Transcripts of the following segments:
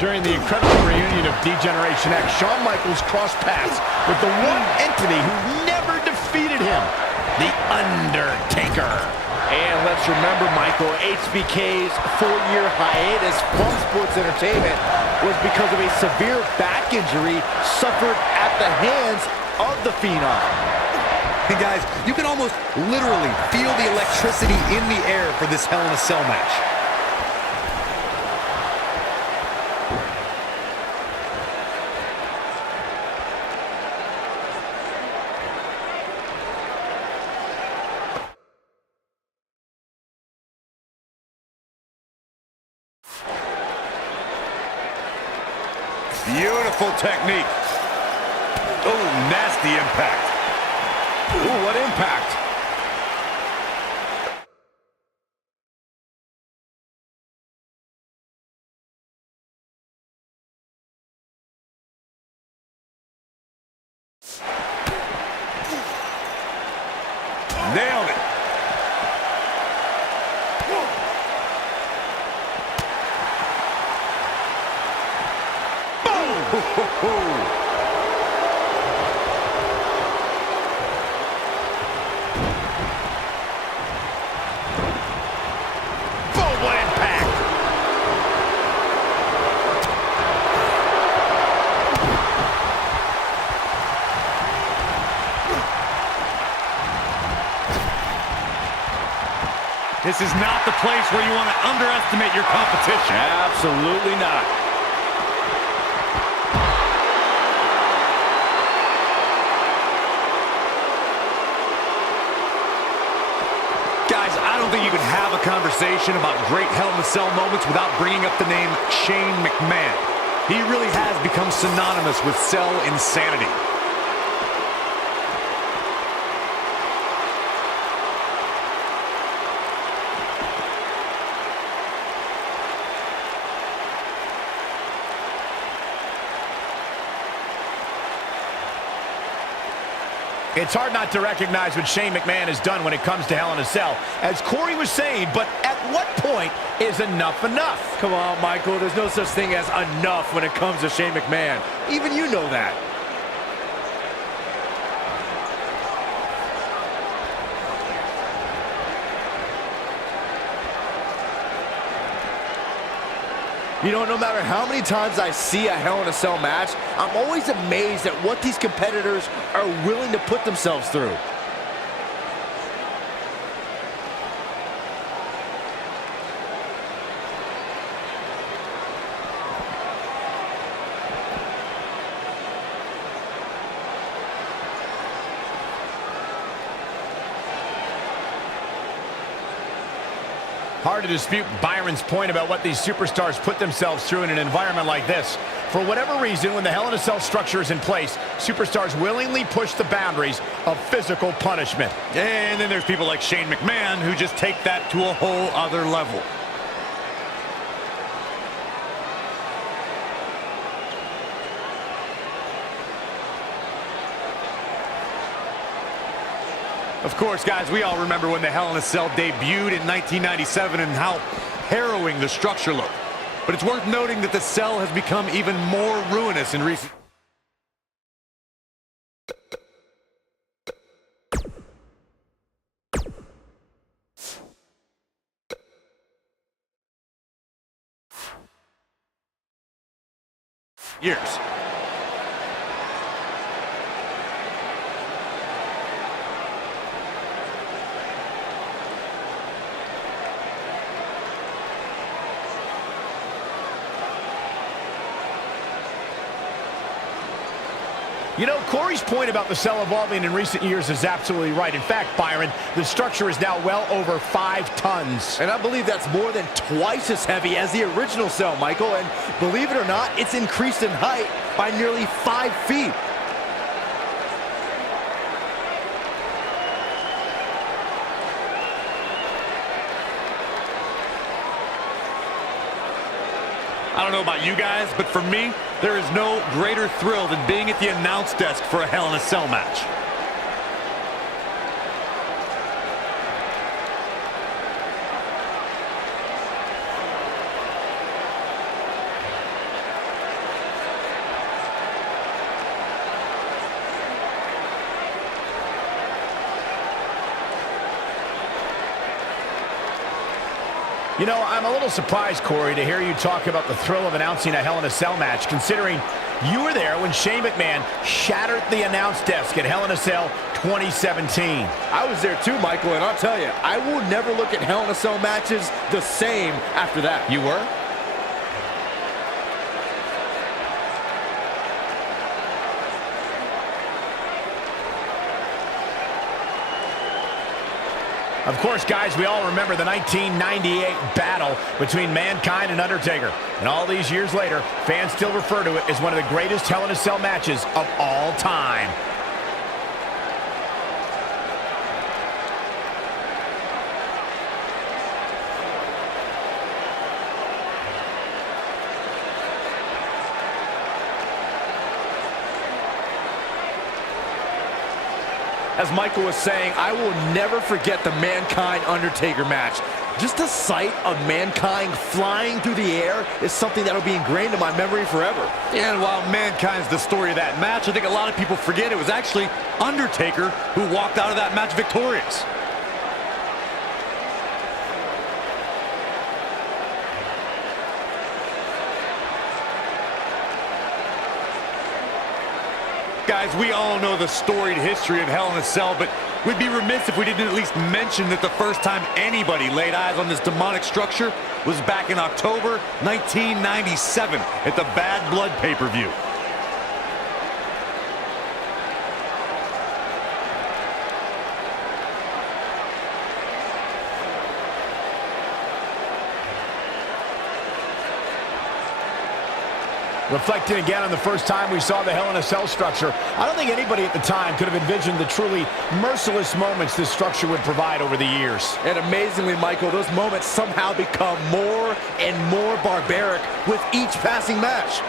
During the incredible reunion of D-Generation X, Shawn Michaels crossed paths with the one entity who never defeated him, The Undertaker. And let's remember, Michael, HBK's 4-year hiatus from sports entertainment was because of a severe back injury suffered at the hands of the Phenom. Hey guys, you can almost literally feel the electricity in the air for this Hell in a Cell match. Beautiful technique. Oh, nasty impact. Ooh, what impact. Nailed it. This is not the place where you want to underestimate your competition. Absolutely not. Guys, I don't think you can have a conversation about great Hell in a Cell moments without bringing up the name Shane McMahon. He really has become synonymous with cell insanity. It's hard not to recognize what Shane McMahon has done when it comes to Hell in a Cell. As Corey was saying, but at what point is enough enough? Come on, Michael. There's no such thing as enough when it comes to Shane McMahon. Even you know that. You know, no matter how many times I see a Hell in a Cell match, I'm always amazed at what these competitors are willing to put themselves through. Hard to dispute Byron's point about what these superstars put themselves through in an environment like this. For whatever reason, when the Hell in a Cell structure is in place, superstars willingly push the boundaries of physical punishment. And then there's people like Shane McMahon who just take that to a whole other level. Of course, guys, we all remember when the Hell in a Cell debuted in 1997 and how harrowing the structure looked. But it's worth noting that the cell has become even more ruinous in recent years. You know, Corey's point about the cell evolving in recent years is absolutely right. In fact, Byron, the structure is now well over 5 tons. And I believe that's more than twice as heavy as the original cell, Michael. And believe it or not, it's increased in height by nearly 5 feet. I don't know about you guys, but for me, there is no greater thrill than being at the announce desk for a Hell in a Cell match. You know, I'm a little surprised, Corey, to hear you talk about the thrill of announcing a Hell in a Cell match, considering you were there when Shane McMahon shattered the announce desk at Hell in a Cell 2017. I was there too, Michael, and I'll tell you, I will never look at Hell in a Cell matches the same after that. You were? Of course, guys, we all remember the 1998 battle between Mankind and Undertaker. And all these years later, fans still refer to it as one of the greatest Hell in a Cell matches of all time. As Michael was saying, I will never forget the Mankind-Undertaker match. Just the sight of Mankind flying through the air is something that will be ingrained in my memory forever. And while Mankind's the story of that match, I think a lot of people forget it was actually Undertaker who walked out of that match victorious. Guys, we all know the storied history of Hell in a Cell, but we'd be remiss if we didn't at least mention that the first time anybody laid eyes on this demonic structure was back in October 1997 at the Bad Blood pay-per-view. Reflecting again on the first time we saw the Hell in a Cell structure, I don't think anybody at the time could have envisioned the truly merciless moments this structure would provide over the years. And amazingly, Michael, those moments somehow become more and more barbaric with each passing match.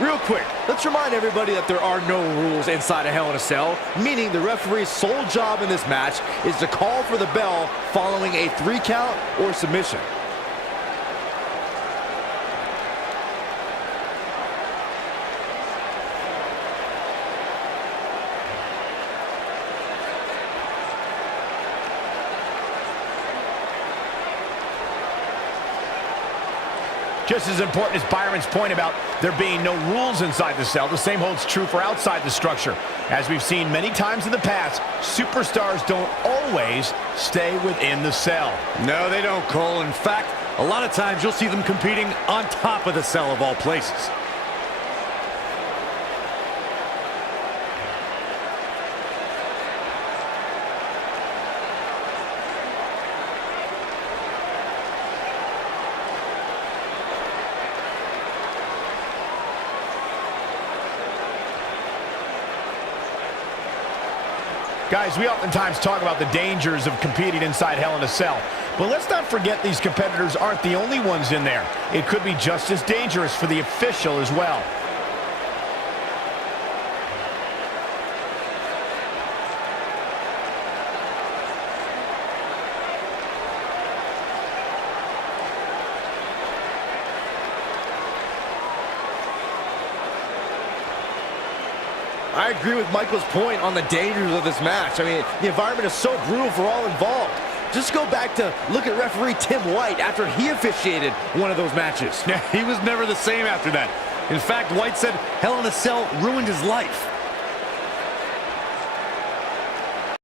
Real quick, let's remind everybody that there are no rules inside a Hell in a Cell, meaning the referee's sole job in this match is to call for the bell following a 3 count or submission. Just as important as Byron's point about there being no rules inside the cell, the same holds true for outside the structure. As we've seen many times in the past, superstars don't always stay within the cell. No, they don't, Cole. In fact, a lot of times you'll see them competing on top of the cell of all places. Guys, we oftentimes talk about the dangers of competing inside Hell in a Cell. But let's not forget these competitors aren't the only ones in there. It could be just as dangerous for the official as well. I agree with Michael's point on the dangers of this match. I mean, the environment is so brutal for all involved. Just go back to look at referee Tim White after he officiated one of those matches. Yeah, he was never the same after that. In fact, White said Hell in a Cell ruined his life.